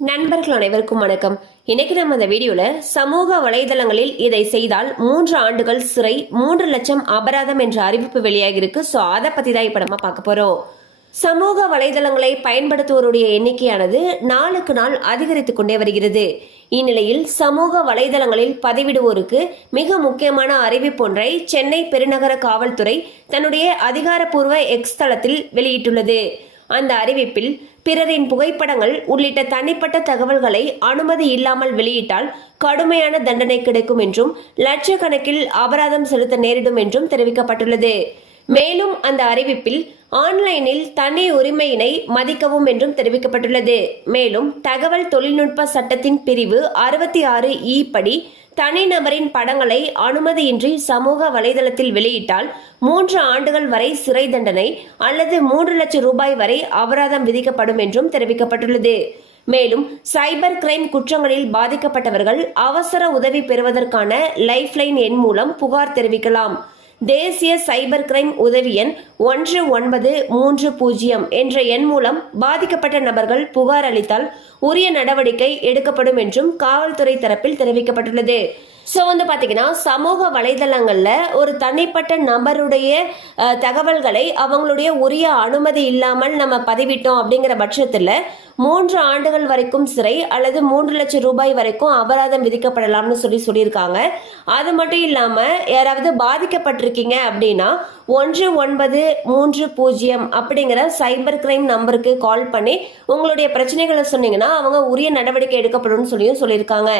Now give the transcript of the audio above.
நண்பர்கள் அனைவருக்கும் வணக்கம். இன்னைக்கு நம்ம இந்த வீடியோல சமூக வலைதளங்களில் இதை செய்தால் மூன்று ஆண்டுகள் சிறை மூன்று லட்சம் அபராதம் என்ற அறிவிப்பு வெளியாகிருக்கு ஸோ அதை பத்தி தான் இப்போ நம்ம பார்க்க போறோம். சமூக வலைதளங்களை பயன்படுத்துவோருடைய எண்ணிக்கையானது நாளுக்கு நாள் அதிகரித்துக் கொண்டே வருகிறது. இந்நிலையில் சமூக வலைதளங்களில் பதிவிடுவோருக்கு மிக முக்கியமான அறிவிப்பொன்றை சென்னை பெருநகர காவல்துறை தன்னுடைய அதிகாரப்பூர்வ எக்ஸ் தளத்தில் வெளியிட்டுள்ளது. அந்த அறிவிப்பில் பிறரின் புகைப்படங்கள் உள்ளிட்ட தனிப்பட்ட தகவல்களை அனுமதி இல்லாமல் வெளியிட்டால் கடுமையான தண்டனை கிடைக்கும் என்றும் லட்சக்கணக்கில் அபராதம் செலுத்த நேரிடும் என்றும் தெரிவிக்கப்பட்டுள்ளது. மேலும் அந்த அறிவிப்பில் ஆன்லைனில் தனி உரிமையினை மதிக்கவும் என்றும் தெரிவிக்கப்பட்டுள்ளது. மேலும் தகவல் தொழில்நுட்ப சட்டத்தின் பிரிவு அறுபத்தி ஆறு இ படி தனிநபரின் படங்களை அனுமதியின்றி சமூக வலைதளத்தில் வெளியிட்டால் மூன்று ஆண்டுகள் வரை சிறை தண்டனை அல்லது மூன்று லட்சம் ரூபாய் வரை அபராதம் விதிக்கப்படும் என்றும் தெரிவிக்கப்பட்டுள்ளது. மேலும் சைபர் கிரைம் குற்றங்களில் பாதிக்கப்பட்டவர்கள் அவசர உதவி பெறுவதற்கான லைஃப்லைன் எண் மூலம் புகார் தெரிவிக்கலாம். தேசிய சைபர் கிரைம் உதவி எண் ஒன்று ஒன்பது மூன்று பூஜ்ஜியம் என்ற எண் மூலம் பாதிக்கப்பட்ட நபர்கள் புகார் அளித்தால் உரிய நடவடிக்கை எடுக்கப்படும் என்றும் காவல்துறை தரப்பில் தெரிவிக்கப்பட்டுள்ளது. ஸோ வந்து பார்த்தீங்கன்னா சமூக வலைதளங்களில் ஒரு தனிப்பட்ட நபருடைய தகவல்களை அவங்களுடைய உரிய அனுமதி இல்லாமல் நம்ம பதிவிட்டோம் அப்படிங்கிற பட்சத்தில் மூன்று ஆண்டுகள் வரைக்கும் சிறை அல்லது மூன்று லட்சம் ரூபாய் வரைக்கும் அபராதம் விதிக்கப்படலாம்னு சொல்லி சொல்லியிருக்காங்க. அது மட்டும் இல்லாமல் யாராவது பாதிக்கப்பட்டிருக்கீங்க அப்படின்னா ஒன்று ஒன்பது மூன்று பூஜ்ஜியம் அப்படிங்கிற சைபர் கிரைம் நம்பருக்கு கால் பண்ணி உங்களுடைய பிரச்சனைகளை சொன்னீங்கன்னா அவங்க உரிய நடவடிக்கை எடுக்கப்படும்னு சொல்லியும் சொல்லியிருக்காங்க.